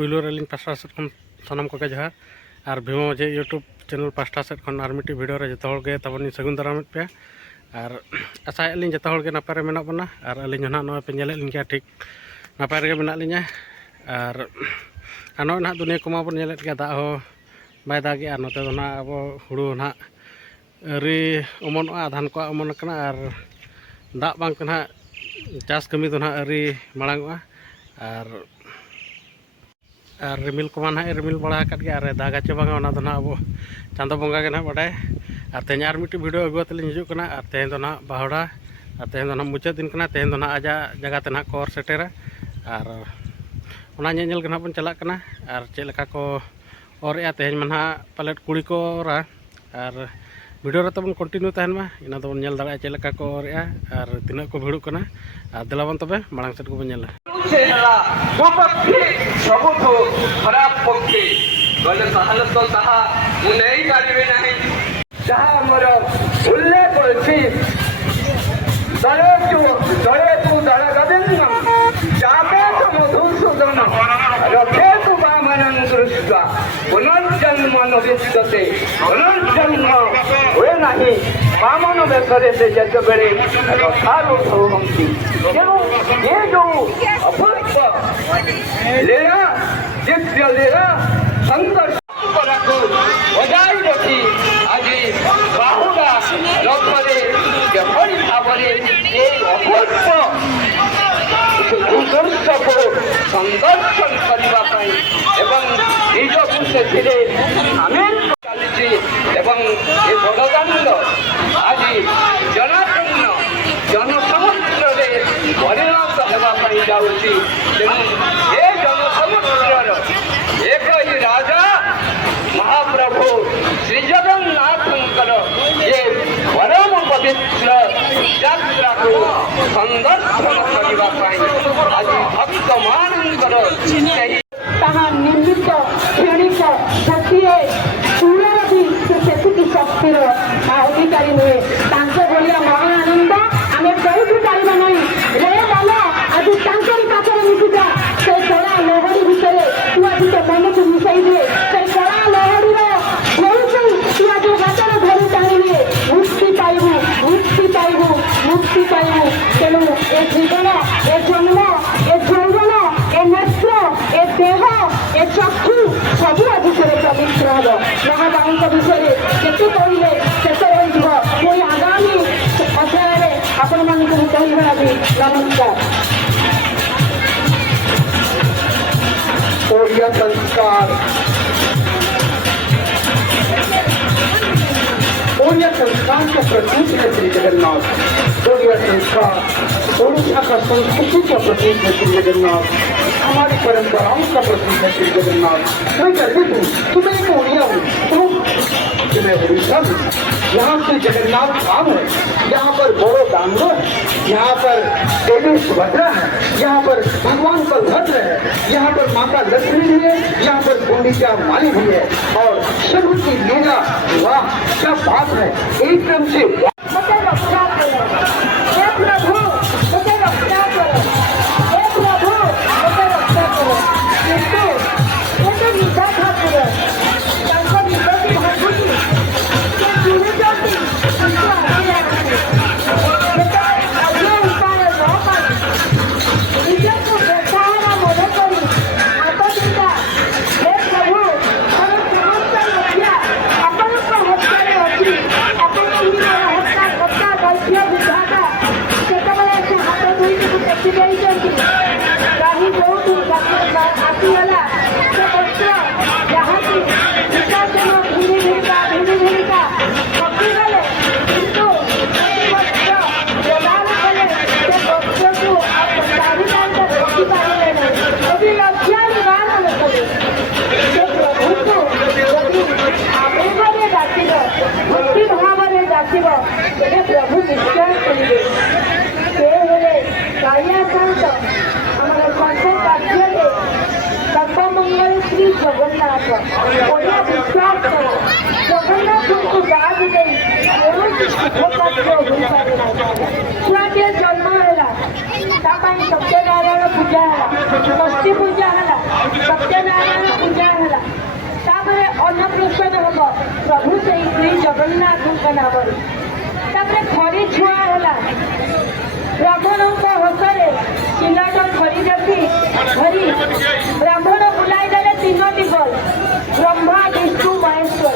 पुलू railing pasta set खन सानाम को जहार और भीमो जे यूट्यूब चैनल पास्टा सेट खन और मिट्टी वीडियो रे जतो हर तबनी सगुन दाराम पे और आशा लिंग जतो हर नपाय रे मेना बना और अलिंग ना नय पे नेले लिंग ठीक नपाय रे मेना लिंग और नय ना दुनिया कोमा बन नेले के दा हो बाय दागे और नते दो ना अब हुड़ू ना री अमनोआ धान को अमन कना और दा बांग कना चास कमी दो ना अरी मांगोआ और रिमिल को ना रिमिल बड़ा कर दागा चे बांगा ना अब चांदो बंगा के ना बाडाय और तेज और मिट्टी वीडियो अगुआ तेल हजना और तेज ना बाहड़ा और तेज ना मुचाद दिन तेज ना आजा जगह ते ना को सेटेरा और नेल बन चलना और चेका को और तेज में ना पालेट कुड़ी को और वीडियो रे तबन कंटिन्यू तहन मा इना दबन नेल दाड़ा चेका को और तीना को भिड़ू कना और दिलाबन तबे मांग सेट को बन नेला सबुठु खराब पक्षी गले ताहले तो ताहा मु नहीं पारिबे नाही जहा हमर उल्लेख अछि दरे तू दरे गदेन्नम जाते तो मधुसूदन रखे तु वामनं दृष्ट्वा पुनर्जन्म न विद्यते पुनर्जन्म हुए नाही वामन बेसरे से जग बेले रथारूढ़ होंती ये जो अपूर्व लीला दिव्य लीला संघर्ष को बजाई रखी आज बाहुड़ा रथरे जेभली भाव ये अपूर्व संघर्ष को संदर्शन करने निजक से सामिल चली ये बड़दाण्ड आज जनाशून्य जनसमुद्र परिणत होगापी जाऊँगी तेणु ये जनसमुद्र एक ही राजा महाप्रभु श्री जगन्नाथंकर ये परम पवित्र यात्रा को संदर्शन करने आज भक्त मानकर निर्मित क्षणिक गोटे सूर्य भी से शक्तिर अधिकारी नुहे भाया महाआनंद आम कही पार्बा ना रे बाल आज पाखर मिशिजा से कला लहरी भितर तू आज तो मन को मिसाई दे से कला लहरी तू आज गातर धरी टाणी मुक्ति पाइबू मुक्ति पाइबू मुक्ति पाइबू तेणु ए जीवन ए जन्म ए जौवन ए नेत्र ए देह ए चक्षु सब आज पवित्र हम महाबाबू विषय केते कहले शेष रही आगामी अध्याय आपण मान कहवा भी नमस्कार। ओडिया संस्कार के प्रतीक है श्री जगन्नाथ। ओडिया संस्कार ओडिशा का संस्कृति का प्रतीक है श्री जगन्नाथ। हमारी परंपराओं का प्रतीक है श्री जगन्नाथ। मैं कहती हूँ कि मैं एक ओडिया हूँ तो मैं उड़ीसा हूँ। यहाँ श्री जगन्नाथ धाम है, यहाँ पर बड़ो दांगो है, यहाँ पर देवी सुभद्रा है, यहाँ पर भगवान बलभद्र है, यहाँ पर माता लक्ष्मी भी है, यहाँ पर गुंडीचा माली भी है और सब की लीला वाह क्या बात है एकदम से। प्रभु निश्चय करेंगे सर्वमंगल श्री जगन्नाथ विश्वास करो जगन्नाथ को गाद नहीं शुभ जन्म है सत्यनारायण पूजा है, षष्ठी पूजा है, सत्यनारायण पूजा है, तापरे अन्नप्राशन हम प्रभु से श्री जगन्नाथ नाम तापरे खड़ी छुआ है ब्राह्मण हसरे सिलट खड़ी रखी धरी ब्राह्मण बुलाई देले तीन दिगल ब्रह्मा विष्णु महेश्वर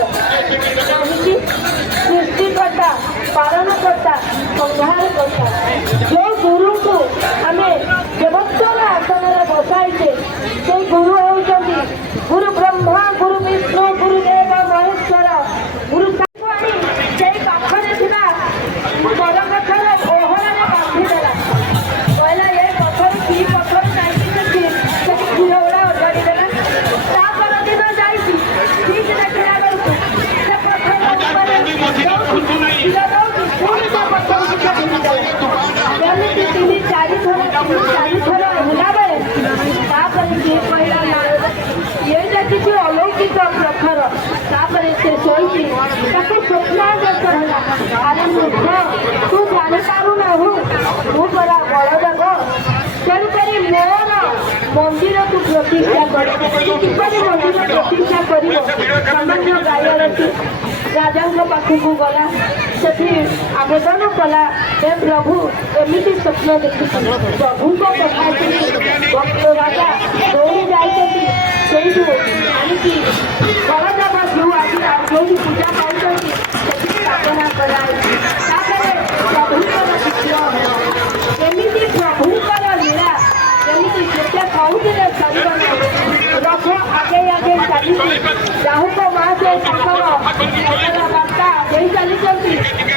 सृष्टिकर्ता पालनकर्ता संहारकर्ता जो गुरु को आम देवत्वर आसन में बसाइचे से गुरु होती गुरु ब्रह्मा गुरु विष्णु गुरुदेव महेश्वर गुरु से पाखरे थी बरगछर ओहर बांधिदेला कहला ये पथर कि पथर नहीं क्षीर गुड़ा ओजाड़ी देला दिन जाइए ठीक देखला बेलू से पथर तीन चारि थर होला बेले किए कहला ये देखी अलौकिक प्रखर तापर से शोची स्वप्न है अरे मूर्ख तू जानी पारू ना तू परा बड़देव तेणुकरी मोर मंदिर तू प्रतिष्ठा कर मंदिर प्रतिष्ठा कर सामान्य गायरती राजा पाखक गला से आवेदन कला हे प्रभु एमती स्वप्न देखी प्रभु को भक्त राजा दौड़ी जाइए आनिकी बड़देव जो आज जो पूजा पाई स्थापना कराई प्रभुकर विग्रह एमती प्रभुकर लीला एमती जिते कहते शरीर रथ आगे आगे चली राहुक माँ से सागर बार्ता दे चली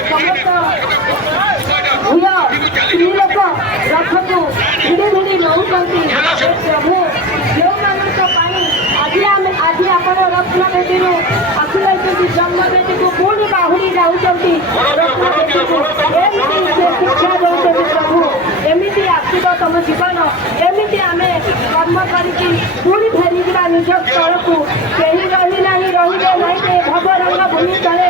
समस्त भूय स्त्री लोक रथ को भिड़ी भिड़ी नौकती प्रभु जो आज आप रत्न बेटी आसी जन्म बेटी को पुणी बाहुरी जाऊँगी रत्न बेटी को शिक्षा दौरान प्रभु एमती आसव तुम जीवन एमती आम कर्म करके पुणी फेरी निज स्थल को कहीं रही नहीं रे नहीं भवरंग भूमि तले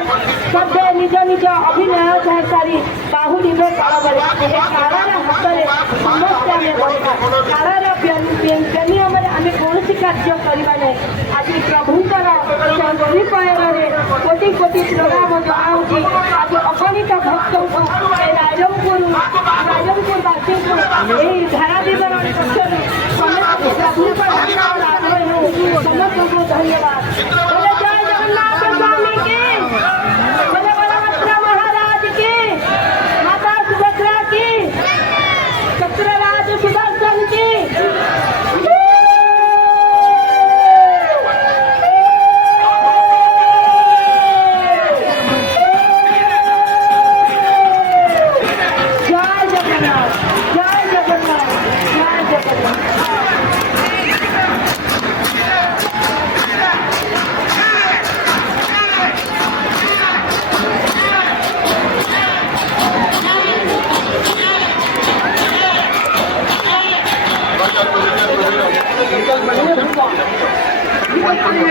सदे निज निज अभिनय सारी बाहुरी काल बड़े कालर हाथ में समस्ते आम बसा कालर नियम आम कौन कार्य करवा ना आज प्रभुकर परिपयन कोटि कोटि प्रणाम जनाऊँगी आज अगणित भक्त को राजमपुर वासी को यही धारा विवरण पक्ष समस्त प्रभु समस्त को धन्यवाद जय जगन्नाथ स्वामी की बलभद्र महाराज की माता सुभद्रा की चक्रराज सुदर्शन की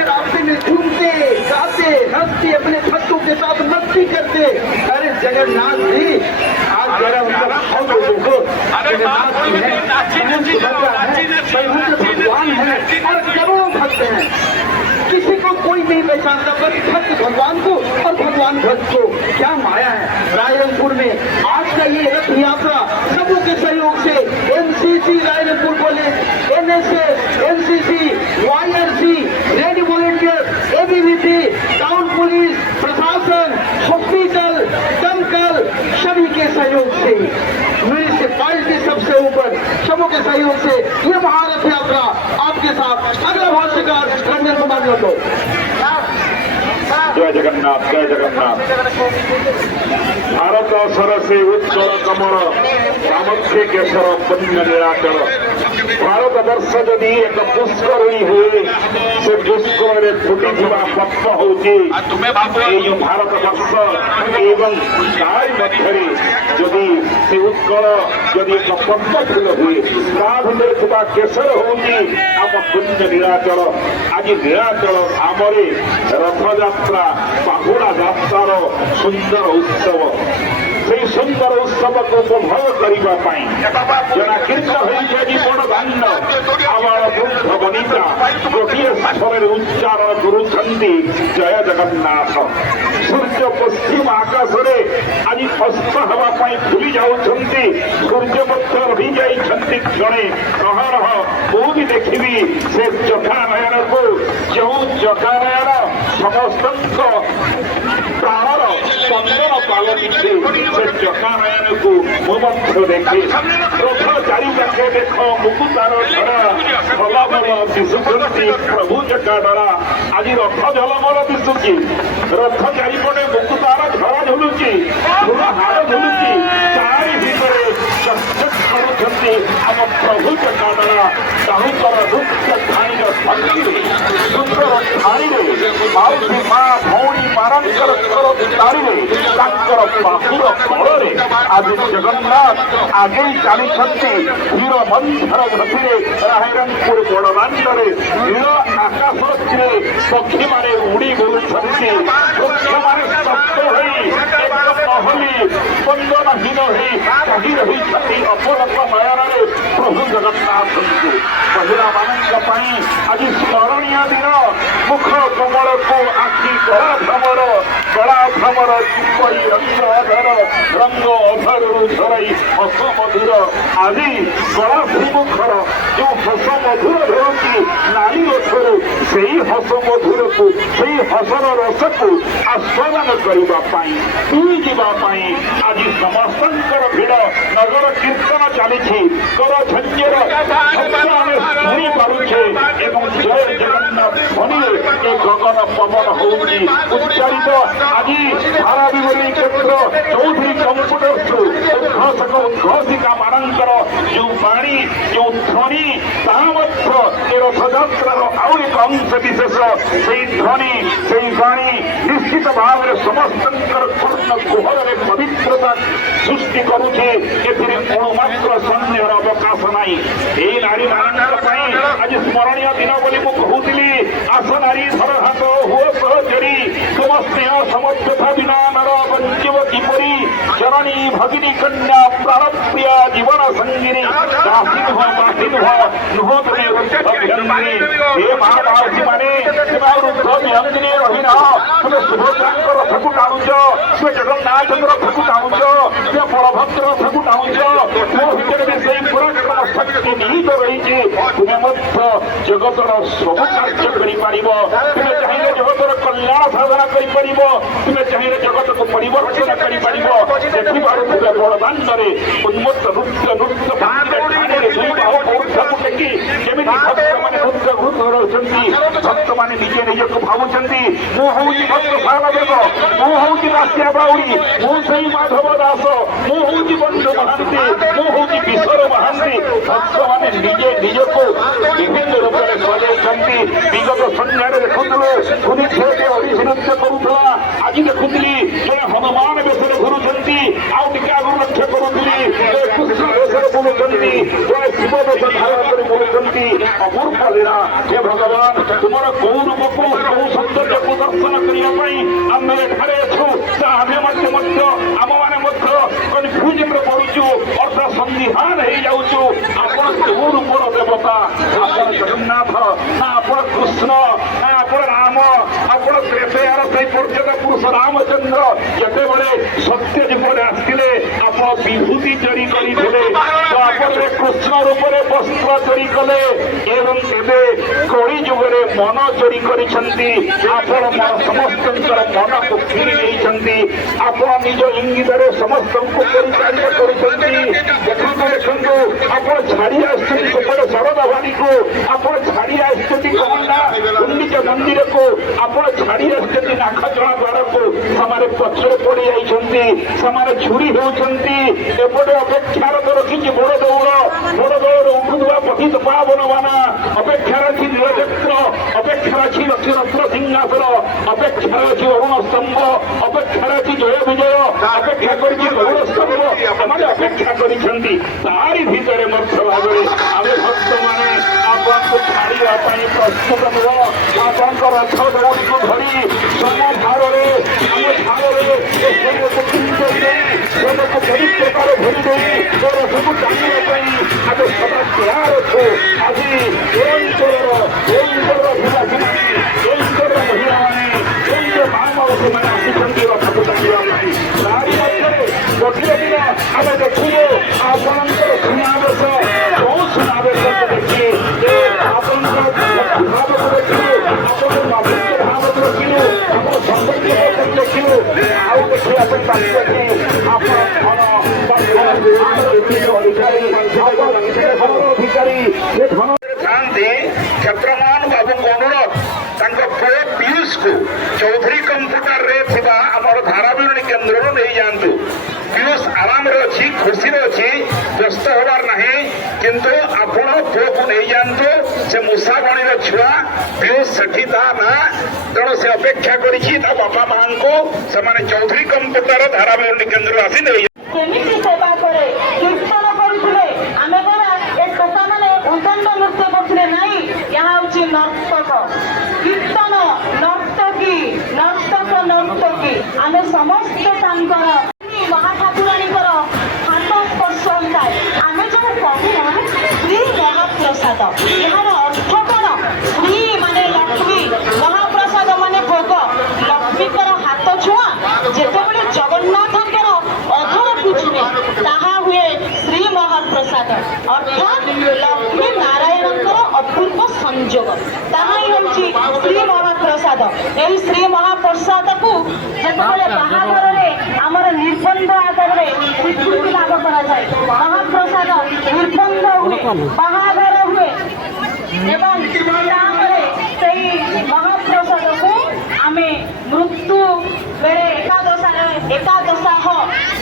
रास्ते में घूमते गाते हंसते अपने भक्तों के साथ मस्ती करते। अरे जगन्नाथ जी आज जरा उनका भाव को देखो। जगन्नाथ जी है, भगवान है और करोड़ों भक्त हैं। किसी को कोई नहीं पहचानता बस भक्त भगवान को और भगवान भक्त को। क्या माया है रायरंगपुर में। आज का ये रथ यात्रा सबों के सहयोग से NCC Rairangpur college, NSS, NCC, YRC, ready volunteer, ABVP, town police, प्रशासन, हॉस्पिटल, दमकल सभी के सहयोग से, म्यूनिसिपालिटी सबसे ऊपर सबों के सहयोग से ये महारथ यात्रा आपके साथ। अगला भाष्यकार रंजन कुमार लोटो। जय जगन्नाथ, जय जगन्नाथ। भारत सरसे उत्कल कमल सामर्थ्य केशर पुण्य निराकर। भारत वर्ष जदि एक पुष्करणी हुए से पुष्कर फुटी पद्म होची भारत वर्ष एवं तारी मध्य जदि से उत्कल जदि एक पद्म फूल हुए ता केशर होची आम पुण्य निराचल। आज निराचल धाम रथ यात्रा बाहुड़ा यात्रार सुंदर उत्सव। সেই সুন্দর উৎসবকে উপভোগ করিবা পাই জনা কীর্ত হইছে জীবন দাণ্ড আমার বৃদ্ধ বনিতা গোটিয়ে স্বরের উচ্চারণ করুছন্তি জয় জগন্নাথ। সূর্য পশ্চিম আকাশরে আজ অস্ত হওয়া পাই ভুলি যাউছন্তি সূর্য মধ্য রহি যাইছন্তি ক্ষণে অহরহ কোଉଠି ଦେଖିବି ସେ ଚକା ନୟନକୁ ଯେଉଁ ଚକା ନୟନ ସମସ୍ତଙ୍କ ପ୍ରାଣର ସ୍ପନ୍ଦନ ପାଲଟିଛି ସେ ଚକା ନୟନକୁ ମୁଁ ମଧ୍ୟ ଦେଖେ। ରଥ ଚାରି ପାଖେ ଦେଖ ମୁକୁତାର ଝରା ଭଲ ଭଲ ଦିଶୁଛନ୍ତି ପ୍ରଭୁ ଚକା ଡରା ଆଜି ରଥ ଝଲମଲ ଦିଶୁଛି ରଥ ଚାରିପଟେ ମୁକୁତାର ଝରା ଝୁଲୁଛି ଫୁଲ ହାର ଝୁଲୁଛି ଚାରି ଭିତରେ ଚକଚକ୍ କରୁଛନ୍ତି ଆମ ପ୍ରଭୁ ଚକା ଡରା ତାଙ୍କର ନୃତ୍ୟ ଧାଣିର ସଙ୍ଗୀରେ ସୁନ୍ଦର ଧାଣିରେ ମାଉସୀ ମା ଭଉଣୀ ମାନଙ୍କର ତାଳିରେ ତାଙ୍କର ବାହୁର କଳରେ ଆଜି ଜଗନ୍ନାଥ ଆଗେଇ ଚାଲିଛନ୍ତି ହୀର ମନ୍ଥର ଗତିରେ ରାଇରଙ୍ଗପୁର ବଡ଼ଦାଣ୍ଡରେ ନୀଳ ଆକାଶରେ ପକ୍ଷୀମାନେ ଉଡ଼ି ବୁଲୁଛନ୍ତି ବୃକ୍ଷମାନେ ସ୍ତବ୍ଧ ହୋଇ ଏକ ମହଲି ସ୍ପନ୍ଦନହୀନ ହୋଇ ଚାହିଁ ରହିଛନ୍ତି ଅପରକ ନୟନରେ ପ୍ରଭୁ ଜଗନ୍ନାଥଙ୍କୁ। ମହିଳାମାନଙ୍କ ପାଇଁ ଆଜି ସ୍ମରଣୀୟ ଦିନ ମୁଖ କମଳକୁ ଆଖି କଳାଭ୍ରମର କିପରି ରଙ୍ଗ ଅଧରରୁ ଝରାଇ ହସ ମଧୁର ଆଜି କଳା ଶ୍ରୀମୁଖର ଯେଉଁ ହସ ମଧୁର ଧରୁଛି ନାରୀ ଓଠରୁ ସେଇ ହସ ମଧୁରକୁ ସେଇ ହସର ରସକୁ ଆସ୍ୱାଦନ କରିବା ପାଇଁ ପିଇଯିବା ପାଇଁ ଆଜି ସମସ୍ତଙ୍କର ଭିଡ଼ ନଗର କୀର୍ତ୍ତନ ଚାଲିଛି କର ଝଞ୍ଜର ଆମେ ଶୁଣି ପାରୁଛେ ଏବଂ ଜୟ ଜଗନ୍ନାଥ ଧ୍ୱନିରେ ଏ ଗଗନ ପବନ ହଉଛି ଉଚ୍ଚାରିତ ଆଜି ସାରା ବିବରଣୀ କ୍ଷେତ୍ର ଚୌଧୁରୀ କମ୍ପ୍ୟୁଟର୍ସରୁ ଉଦ୍ଘୋଷକ ଉଦ୍ଘୋଷିକା ମାନଙ୍କର ଯେଉଁ ବାଣୀ ଯେଉଁ ଧ୍ୱନି ତାହା ମଧ୍ୟ ଏ ରଥଯାତ୍ରାର ଆଉ ଏକ ଅଂଶ ବିଶେଷ ସେଇ ଧ୍ୱନି ସେଇ ବାଣୀ ନିଶ୍ଚିତ ଭାବରେ ସମସ୍ତଙ୍କର ପୂର୍ଣ୍ଣ ଗୁହରରେ ପବିତ୍ରତା ସୃଷ୍ଟି କରୁଛି ଏଥିରେ ଅଣୁମାତ୍ର ସନ୍ଦେହର ଅବକାଶ ନାହିଁ। ଏଇ ନାରୀମାନଙ୍କ ପାଇଁ ଆଜି ସ୍ମରଣୀୟ ଦିନ ବୋଲି ମୁଁ କହୁଥିଲି ଆସ ନାରୀ ଧର ହାତ ହୁଅ ସହଚରୀ ତୁମ ସ୍ନେହ ସମର୍ଥତା ବିନା ନର ବଞ୍ଚିବ କିପରି ଜନନୀ ଭଗିନୀ କନ୍ୟା ପ୍ରାଣପ୍ରିୟା ଜୀବନ ସଙ୍ଗିନୀ ଦାସୀ ନୁହ ତୁମେ ବୃଦ୍ଧଭିୟଙ୍ଗିନୀ ହେ ମା ମାଉସୀ ମାନେ ତୁମେ ଆଉ ବୃଦ୍ଧଭିୟଙ୍ଗିନୀ ରହିନ ତୁମେ ସୁଭଦ୍ରାଙ୍କ ରଥକୁ ଟାଣୁଛ ତୁମେ ଜଗନ୍ନାଥଙ୍କ ରଥକୁ ଟାଣୁଛ ତୁମେ ବଳଭଦ୍ର ରଥକୁ ଟାଣୁଛ ତୁମ ଭିତରେ ବି ସେଇ ପୁରାତନ ଶକ୍ତି ନିହିତ ରହିଛି ତୁମେ ମଧ୍ୟ ଜଗତର ସବୁ କାର୍ଯ୍ୟ କରିପାରିବ ତୁମେ ଚାହିଁଲେ ଜଗତର କଲ୍ୟାଣ ସାଧନ କରିପାରିବ ତୁମେ ଚାହିଁଲେ ଜଗତକୁ ପରିବର୍ତ୍ତନ କରିପାରିବ ଦେଖିପାରୁଥିବେ ବଡ଼ଦାଣ୍ଡରେ ଉନ୍ମତ୍ତ ନୃତ୍ୟ ଠାଣିରେ ଦୁଇ ବାହୁ ପୌରୁଷକୁ ଟେକି କେମିତି ଭକ୍ତମାନେ ନୃତ୍ୟ ରହୁଛନ୍ତି ଭକ୍ତମାନେ ନିଜେ ନିଜକୁ ଭାବୁଛନ୍ତି ମୁଁ ହଉଛି ଭକ୍ତ ସାରଦେବ ମୁଁ ହଉଛି ଦାସିଆ ବାଉରୀ ମୁଁ ସେଇ ମାଧବ ଦାସ ମୁଁ ହଉଛି ବନ୍ଧୁ ମହାନ୍ତି ମୁଁ ହଉଛି ବିଶ୍ୱର ମହାନ୍ତି ଭକ୍ତମାନେ ନିଜେ ନିଜକୁ ବିଭିନ୍ନ ରୂପରେ ସଜାଇଛନ୍ତି। ବିଗତ ସନ୍ଧ୍ୟାରେ ଦେଖୁଥିଲୁ ଖୁଦି ଝିଅଟି ଓଡ଼ିଶୀ ନୃତ୍ୟ କରୁଥିଲା ଆଜି ଦେଖୁଥିଲି ଜଣେ ହନୁମାନ ବେଶରେ ଘୁରୁଛନ୍ତି ଆଉ ଟିକେ ଆଗରୁ ଲକ୍ଷ୍ୟ କରୁଥିଲି କୃଷ୍ଣ ବେଶରେ ବୁଲୁଛନ୍ତି ଜଣେ ଶିବ ବେଶ ଧାରଣ କରି ବୁଲୁଛନ୍ତି ଅପୂର୍ବ ଲୀଳା ହେ ଭଗବାନ ତୁମର କୋଉ ରୂପକୁ କୋଉ ସୌନ୍ଦର୍ଯ୍ୟକୁ ଦର୍ଶନ କରିବା ପାଇଁ ଆମେ ଏଠାରେ ଅଛୁ ଆମେ ମଧ୍ୟ ଆମମାନେ ମଧ୍ୟ କନଫ୍ୟୁଜନରେ ପଡୁଛୁ ଅର୍ଥାତ୍ ସନ୍ଦିହାନ ହେଇଯାଉଛୁ ଆପଣ କୋଉ ରୂପର ଦେବତା ଆପଣ ଜଗନ୍ନାଥ ନା ଆପଣ କୃଷ୍ଣ ନା ଆପଣ ରାମ ଆପଣ ତ୍ରେତୟାର ସେଇ ପର୍ଯ୍ୟନ୍ତ ପୁରୁଷ ରାମଚନ୍ଦ୍ର ଯେତେବେଳେ ସତ୍ୟ ଯୁଗରେ ଆସିଥିଲେ ଆପଣ ବିଭୂତି ଚୋରି କରିଥିଲେ ତାପରେ କୃଷ୍ଣ ରୂପରେ ବସ୍ତ୍ର ଚୋରି କଲେ ଏବଂ ଏବେ କଳି ଯୁଗରେ ମନ ଚୋରି କରିଛନ୍ତି ଆପଣ ସମସ୍ତଙ୍କର ମନକୁ କିଣି ନେଇଛନ୍ତି ଆପଣ ନିଜ ଇଙ୍ଗିତରେ ସମସ୍ତଙ୍କୁ ପରିଚାଳିତ କରୁଛନ୍ତି। ଦେଖନ୍ତୁ ଆପଣ ଛାଡ଼ି ଆସିଛନ୍ତି ସେପଟେ ଶରଦ ଭାଣିକୁ ଆପଣ ଛାଡ଼ି ଆସିଛନ୍ତି କମଣ୍ଡା ଗୁଣ୍ଡିଚ ମନ୍ଦିରକୁ ଆପଣ ଛାଡ଼ି ଆସିଛନ୍ତି ନାଖଜଣା ଦ୍ୱାରକୁ ସେମାନେ ପଛରେ ପଡ଼ି ଯାଇଛନ୍ତି ସେମାନେ ଛୁରୀ ହେଉଛନ୍ତି ଏପଟେ ଅପେକ୍ଷାରତ ରଖିଛି ବଡ଼ ଦୌଡ଼ ଉଠୁଥିବା ପତିତ ପାବନ ବାନା ଅପେକ୍ଷାର ଅଛି ନୀଳଚକ୍ର ଅପେକ୍ଷାର ଅଛି ରତ୍ନ ସିଂହାସନ ଅପେକ୍ଷାର ଅଛି ଅରୁଣ ସ୍ତମ୍ଭ ଅପେକ୍ଷାର ଅଛି ଜୟ ବିଜୟ ଅପେକ୍ଷା କରିଛି ଗରୁଡ଼ ସ୍ତମ୍ଭ ସେମାନେ ଅପେକ୍ଷା କରିଛନ୍ତି ତାରି ଭିତରେ ମଧ୍ୟ ଭାବରେ ଆମେ ଭକ୍ତମାନେ ଆପଣଙ୍କୁ ଛାଡ଼ିବା ପାଇଁ ପ୍ରସ୍ତୁତ ନୁହ। ଆପଣଙ୍କ ରଥ ଦୌଡ଼ିକୁ ଧରି ସମଭାରରେ ଆମ ଝାଳରେ ଶରୀରକୁ କିଣିଦେଇ ଶରୀରକୁ ପରିଷ୍କାର ଭରି ଦେଇ ରଥକୁ ଟାଣିବା ପାଇଁ ଆମେ ସଦା ତୟାର ଅଛୁ। ଆଜି ଏ ଅଞ୍ଚଳର ଅଧିବାସୀମାନେ ଏ ଅଞ୍ଚଳର ମହିଳାମାନେ ଏ ମା ମାଉସୀମାନେ ଆସିଛନ୍ତି ରଥକୁ ଟାଣିବା ପାଇଁ। ତାରି ମଧ୍ୟରେ ଗୋଟିଏ ଦିନ ଆମେ ଦେଖିବୁ ଆପଣଙ୍କର ସୁନାବେଶ ବହୁ ସୁନାବେଶ ଦେଖି ଆପଣଙ୍କ ଭାବକୁ ଦେଖିଲୁ, ଆପଣଙ୍କ ନବୀନ ଭାବକୁ ଦେଖିଲୁ, ଆପଣ ସମ୍ପର୍କ ଦେଖିଲୁ। ଆଉ ଦେଖିବା ପାଇଁ ବାକି ଅଛି ଆପଣ ଧନ ଅଧିକାରୀ ଅଧିକାରୀ ଏ ଧନ ଥାନ୍ତି। କ୍ଷେତ୍ରମାନ ବାବୁଙ୍କ ଅନୁରୋଧ ତାଙ୍କ ପୁଅ ପିୟୁଷକୁ ଚୌଧୁରୀ କମ୍ପ୍ୟୁଟରରେ ଥିବା ଆମର ଧାରାବିବରଣୀ କେନ୍ଦ୍ରରୁ ନେଇଯାଆନ୍ତୁ। ପିୟୁଷ ଆରାମରେ ଅଛି, ଖୁସିରେ ଅଛି, ବ୍ୟସ୍ତ ହେବାର ନାହିଁ। କିନ୍ତୁ ଆପଣ ପୁଅକୁ ନେଇଯାଆନ୍ତୁ। ସେ ମୂଷାବଣୀର ଛୁଆ ପିୟୁଷ ସେଠି ତା ନା, ତେଣୁ ସେ ଅପେକ୍ଷା କରିଛି ତା ବାପା ମାଙ୍କୁ। ସେମାନେ ଚୌଧୁରୀ କମ୍ପ୍ୟୁଟର ଧାରାବିବରଣୀ କେନ୍ଦ୍ରରୁ ଆସି ନେଇ କେମିତି ସେବା କରେ, କୀର୍ତ୍ତନ କରୁଥିଲେ। ଆମେ କଣ ଏ ଟୋକାମାନେ ଉଦଣ୍ଡ ନୃତ୍ୟ କରୁଥିଲେ? ନାଇଁ, ଏହା ହଉଛି ନର୍ତ୍ତକ, କୀର୍ତ୍ତନ ନର୍ତ୍ତକୀ, ନର୍ତ୍ତକ ନର୍ତ୍ତକୀ। ଆମେ ସମସ୍ତେ ତାଙ୍କର ମହାଠାକୁରାଣୀଙ୍କର ହାତ ସ୍ପର୍ଶ ହୋଇଥାଏ। ଆମେ ଯୋଉ କହୁନା ଶ୍ରୀ ମହାପ୍ରସାଦ, ଏହାର ଅର୍ଥ କଣ? ଶ୍ରୀ ମାନେ ଲକ୍ଷ୍ମୀ, ମହାପ୍ରସାଦ ମାନେ ଭୋଗ, ଲକ୍ଷ୍ମୀଙ୍କର ହାତ ଛୁଆଁ। ଯେତେବେଳେ ଜଗନ୍ନାଥଙ୍କର ଅଧରକୁ ଛୁଏଁ ତାହା ହୁଏ ଶ୍ରୀ ମହାପ୍ରସାଦ, ଅର୍ଥାତ୍ ଲକ୍ଷ୍ମୀ ନାରାୟଣଙ୍କର ଅପୂର୍ବ ସଂଯୋଗ। ତାହା ହିଁ ହେଉଛି ଶ୍ରୀ ମହାପ୍ରସାଦ। ଏହି ଶ୍ରୀ ମହାପ୍ରସାଦକୁ ଯେତେବେଳେ ବାହାଘରରେ ଆମର ନିର୍ବନ୍ଧ ଆକାରରେ ସ୍ୱୀକୃତି ଲାଭ କରାଯାଏ, ମହାପ୍ରସାଦ ନିର୍ବନ୍ଧ ହୁଏ, ବାହାଘର ହୁଏ ଏବଂ ତାପରେ ସେହି ମହାପ୍ରସାଦକୁ ଆମେ ମୃତ୍ୟୁ ବେଳେ ଏକାଦଶାହ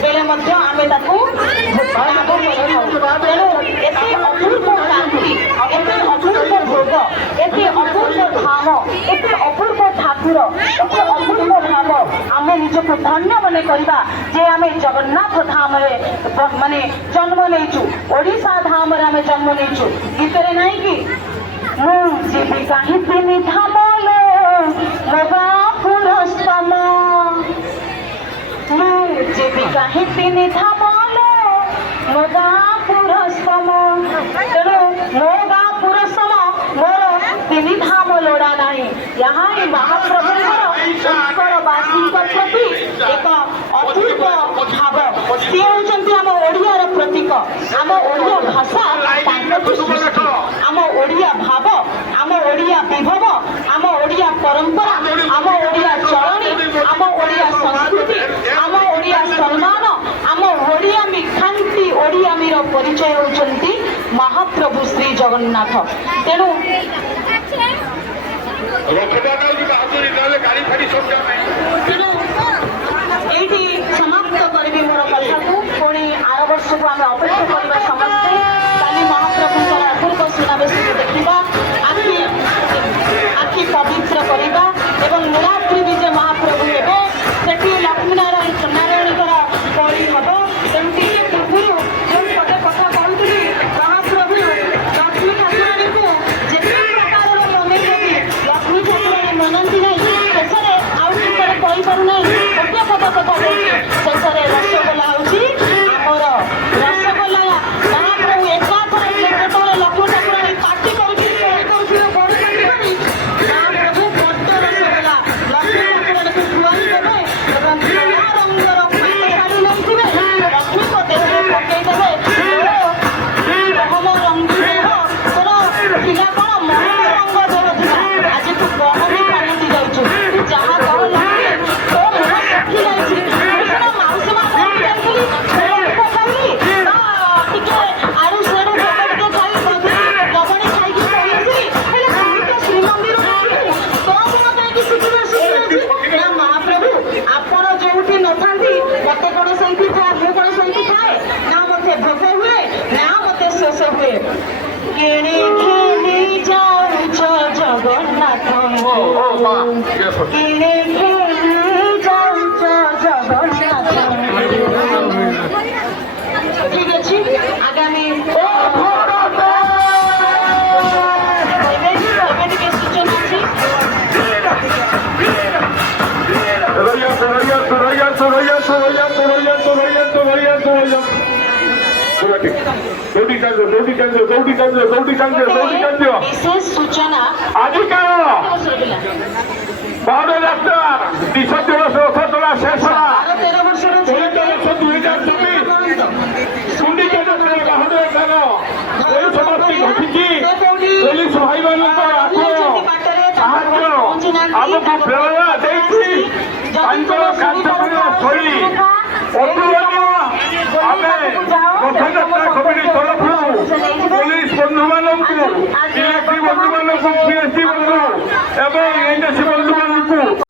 ବେଳେ ମଧ୍ୟ ଆମେ ତାକୁ ଲାଭ କରିଥାଉ। ତେଣୁ ଏତେ ଅପୂର୍ବ ଶାନ୍ତି, ଏତେ ଅପୂର୍ବ ଭୋଗ, ଏତେ ଅପୂର୍ବ ଧାମ, ଏତେ ଅପୂର୍ବ ଠାକୁର, ଏତେ ଅପୂର୍ବ ଭାବ, ଆମେ ନିଜକୁ ଧନ୍ୟ ମନେ କରିବା ଯେ ଆମେ ଜଗନ୍ନାଥ ଧାମରେ ମାନେ ଜନ୍ମ ନେଇଛୁ, ଓଡ଼ିଶା ଧାମରେ ଆମେ ଜନ୍ମ ନେଇଛୁ। ଗୀତରେ ନାହିଁ କି ମୁଁ ଯିବି କାହିଁକି ଧାମଲୋ ମଗା ପୁରସ୍ତମ, ମୁଁ ଯିବି କାହିଁକି ଧାମଲୋ ମଗା ପୁରସ୍ତମ। ତେଣୁ ମୋ ଗାଁ ପୁରସ୍ତମ ମୋର ତିନି ଧାମ ଲୋଡ଼ା ନାହିଁ। ଏହା ହିଁ ମହାପ୍ରଭୁଙ୍କର ଉତ୍କଳବାସୀଙ୍କ ପ୍ରତି ଏକ ଅପୂର୍ବ ଭାବ। ସିଏ ହେଉଛନ୍ତି ଆମ ଓଡ଼ିଆର ପ୍ରତୀକ। ଆମ ଓଡ଼ିଆ ଭାଷା ତାଙ୍କଠୁ ସୃଷ୍ଟି, ଆମ ଓଡ଼ିଆ ଭାବ, ଆମ ଓଡ଼ିଆ ବିଭବ, ଆମ ଓଡ଼ିଆ ପରମ୍ପରା, ଆମ ଓଡ଼ିଆ ଚଳଣି, ଆମ ଓଡ଼ିଆ ସଂସ୍କୃତି, ଆମ ଓଡ଼ିଆ ସମ୍ମାନ, ଆମ ଓଡ଼ିଆମୀ ଖାଣ୍ଟି ଓଡ଼ିଆମୀର ପରିଚୟ ହେଉଛନ୍ତି ମହାପ୍ରଭୁ ଶ୍ରୀ ଜଗନ୍ନାଥ। ତେଣୁ ଏଇଠି ସମାପ୍ତ କରିବି ମୋର କଥାକୁ। ପୁଣି ଆର ବର୍ଷକୁ ଆମେ ଅପେକ୍ଷା କରିବା ସମସ୍ତେ। କାଲି ମହାପ୍ରଭୁଙ୍କର ଅପୂର୍ବ ସୁନାବେଶକୁ ଦେଖିବା, ଆଖି ପବିତ୍ର କରିବା ଏବଂ ନୀଳାଦ୍ରି ବିଜେ ମହାପ୍ରଭୁ ହେବେ। ସେଠି ଲକ୍ଷ୍ମୀନାରାୟଣଙ୍କର ବଳି ହେବ। ତେଣୁକି ପୂର୍ବରୁ ଯେଉଁ ପଦେ କଥା କହୁଥିଲି, ମହାପ୍ରଭୁ ଲକ୍ଷ୍ମୀ ଠାକୁରାଣୀକୁ ଯେତେ ପ୍ରକାରର ମନେଇଛନ୍ତି ଲକ୍ଷ୍ମୀ ଠାକୁରାଣୀ ମନାନ୍ତି ନାହିଁ। ଶେଷରେ ଆଉ କିଛିରେ କହିପାରୁନାହିଁ, ଗୋଟିଏ ପଦ କଥା କହୁଛି, ଶେଷରେ ରସଗୋଲା ହେଉଛି ଆମର ରସଗୋଲା। ମହାପ୍ରଭୁ ଏକାଥର ଯେତେବେଳେ ଲକ୍ଷ୍ମୀ ଠାକୁରାଣୀ ପାଟି କରୁଥିଲେ ମହାପ୍ରଭୁ ବଡ ରସଗୋଲା ଲକ୍ଷ୍ମୀ ଠାକୁରାଣୀକୁ ଖୁଆଇ ଦେବେ ଏବଂ ଧଳା ରଙ୍ଗର ପାଟ ଶାଢ଼ୀ ନେଇଥିବେ, ଲକ୍ଷ୍ମୀଙ୍କ ଦେହରେ ପକେଇଦେବେ। ଗହମ ରଙ୍ଗ ଦେହ ତୋର ଥିଲା କଣ? ମହମ ରଙ୍ଗ ଦେହ ଥିଲା, ଆଜି ତୁ ଗହମି ପାଲଟି ଯାଇଛୁ। ତୁ ଯାହା କହ ଲକ୍ଷ୍ମୀ, ତୋ ମୁହଁ ଶୁଖି ଯାଇଛି। ସିନା ମାଉସୀ ମା ଘରକୁ ଯାଇଥିଲି, ଖାଇଲି ନା ଟିକେ ଆଳୁ ସେଣୁ ଭୋଗ ଟିକେ ଖାଇ ଲବଣୀ ଖାଇକି ପଳେଇ ଆସିଲି। ହେଲେ ତୁ ତ ଶ୍ରୀମନ୍ଦିର ତୋ ଗୁଣ କାହିଁକି ଶିଖିଛି? ନା ମହାପ୍ରଭୁ, ଆପଣ ଯୋଉଠି ନଥାନ୍ତି ମତେ କଣ ସେଇଠି ଥାଏ? ମୁଁ କଣ ସେଇଠି ଥାଏ? ନା ମତେ ଭୋଗ ହୁଏ, ନା ମତେ ଶୋଷ ହୁଏ। କିଣି କିଣି ଯାଉଛ ଜଗନ୍ନାଥ, କିଣି କିଣି ଯାଉଛ ଜଗନ୍ନାଥ। ଠିକ ଅଛି, ଆଗାମୀ বিশেষ সূচনা ଆଜିକାର ବଡ଼ ଯାତ୍ରା ବିଶ୍ୱ ଦିବସ ରଥଯାତ୍ରା ଶେଷ ହେଲା 12-13 ବର୍ଷର ଚଳିତ ବର୍ଷ 2024 ଗୁଣ୍ଡିଚା ଯାତ୍ରା ବାହୁଡ଼ା ଗାନ ଏହି ସମାପ୍ତି ଘଟିଛି ପୋଲିସ ଭାଇମାନଙ୍କ ଆଗ୍ରହ ସାହାଯ୍ୟ ଆମକୁ ପ୍ରେରଣା ଦେଇଛି ତାଙ୍କର କାର୍ଯ୍ୟ କରିବା ଶୈଳୀ ଅତୁଳନୀୟ ଆମେ ରଥଯାତ୍ରା କମିଟି ତରଫରୁ ପୋଲିସ ବନ୍ଧୁମାନଙ୍କୁ ଇଲେକ୍ଟ୍ରି ବନ୍ଧୁମାନଙ୍କୁ ପିଏସ୍ସି ବନ୍ଧୁ ଏବଂ ଏନ୍ଏସି ବନ୍ଧୁମାନଙ୍କୁ